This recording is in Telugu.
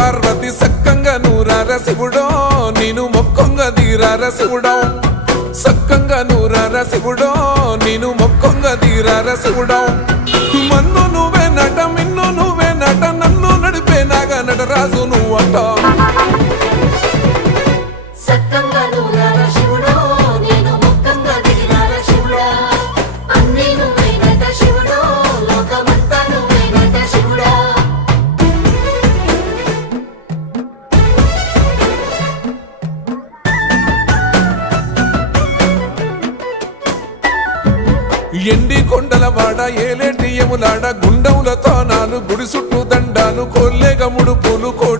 పార్వతి సక్కంగా నూరార శివుడో నేను మొక్కంగా తీరార శివుడో సక్కంగా నూరార శివుడో నేను మొక్కంగా తీరార శివుడో మన్ను నువ్వే నట మిన్ను నువ్వే నట నన్ను నడిపే నాగా నటరాజు నువ్వట ఎండి కొండల వాడ ఏలేటి యములాడ గుండములతో నాలు గుడి చుట్టూ దండాలు కొల్లేగ ముడుపులు